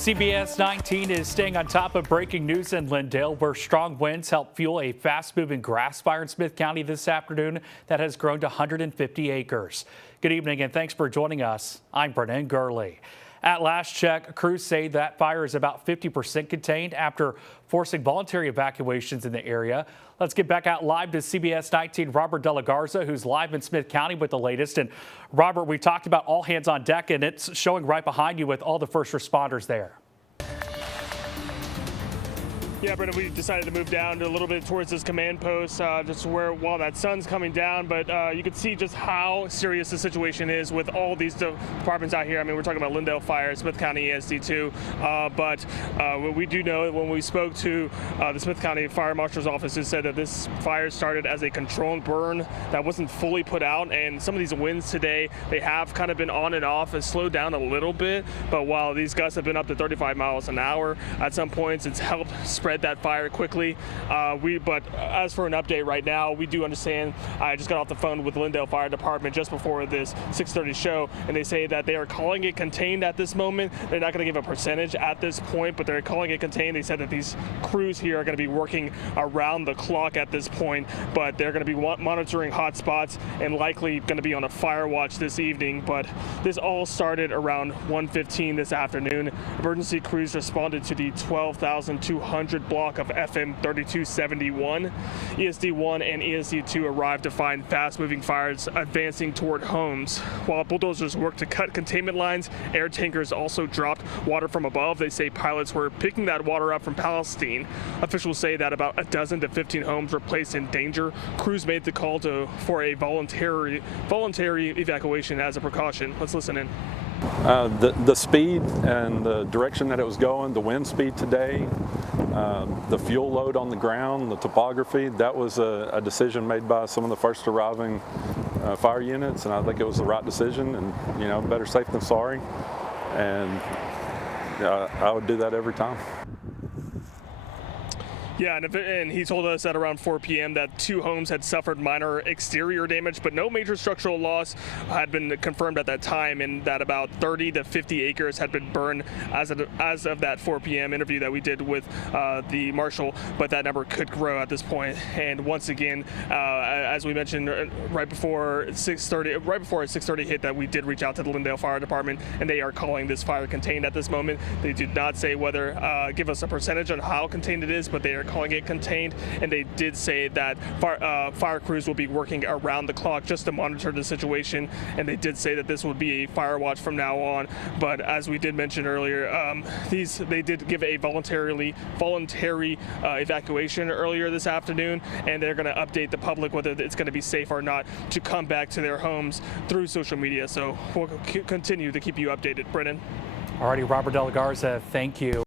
CBS 19 is staying on top of breaking news in Lindale, where strong winds helped fuel a fast-moving grass fire in Smith County this afternoon that has grown to 150 acres. Good evening and thanks for joining us. I'm Brennan Gurley. At last check, crews say that fire is about 50% contained after forcing voluntary evacuations in the area. Let's get back out live to CBS 19 Robert De La Garza, who's live in Smith County with the latest. And Robert, we talked about all hands on deck, and it's showing right behind you with all the first responders there. Yeah, Brendan, we decided to move down a little bit towards this command post, just where while that sun's coming down, but you can see just how serious the situation is with all these departments out here. I mean, we're talking about Lindale Fire, Smith County ESD2, but we do know that when we spoke to the Smith County Fire Marshal's office, it said that this fire started as a controlled burn that wasn't fully put out, and some of these winds today, they have kind of been on and off and slowed down a little bit, but while these gusts have been up to 35 miles an hour, at some points it's helped spread that fire quickly. But as for an update right now, we do understand. I just got off the phone with the Lindale Fire Department just before this 6:30 show, and they say that they are calling it contained at this moment. They're not going to give a percentage at this point, but they're calling it contained. They said that these crews here are going to be working around the clock at this point, but they're going to be monitoring hot spots and likely going to be on a fire watch this evening. But this all started around 1:15 this afternoon. Emergency crews responded to the 12,200 block of FM 3271. ESD1 and ESD2 arrived to find fast-moving fires advancing toward homes. While bulldozers worked to cut containment lines, air tankers also dropped water from above. They say pilots were picking that water up from Palestine. Officials say that about a dozen to 15 homes were placed in danger. Crews made the call for a voluntary evacuation as a precaution. Let's listen in. The speed and the direction that it was going, the wind speed today, the fuel load on the ground, the topography, that was a decision made by some of the first arriving fire units, and I think it was the right decision, and you know, better safe than sorry, and I would do that every time. Yeah, and he told us at around 4 p.m. that 2 homes had suffered minor exterior damage, but no major structural loss had been confirmed at that time, and that about 30 to 50 acres had been burned as of that 4 p.m. interview that we did with the marshal, but that number could grow at this point. And once again, as we mentioned right before 6:30 hit, that we did reach out to the Lindale Fire Department, and they are calling this fire contained at this moment. They did not say whether give us a percentage on how contained it is, but they are calling it contained, and they did say that fire crews will be working around the clock just to monitor the situation, and they did say that this would be a fire watch from now on. But as we did mention earlier, they did give a voluntary evacuation earlier this afternoon, and they're going to update the public whether it's going to be safe or not to come back to their homes through social media. So we'll continue to keep you updated. Brennan. Alrighty, Robert De La Garza, thank you.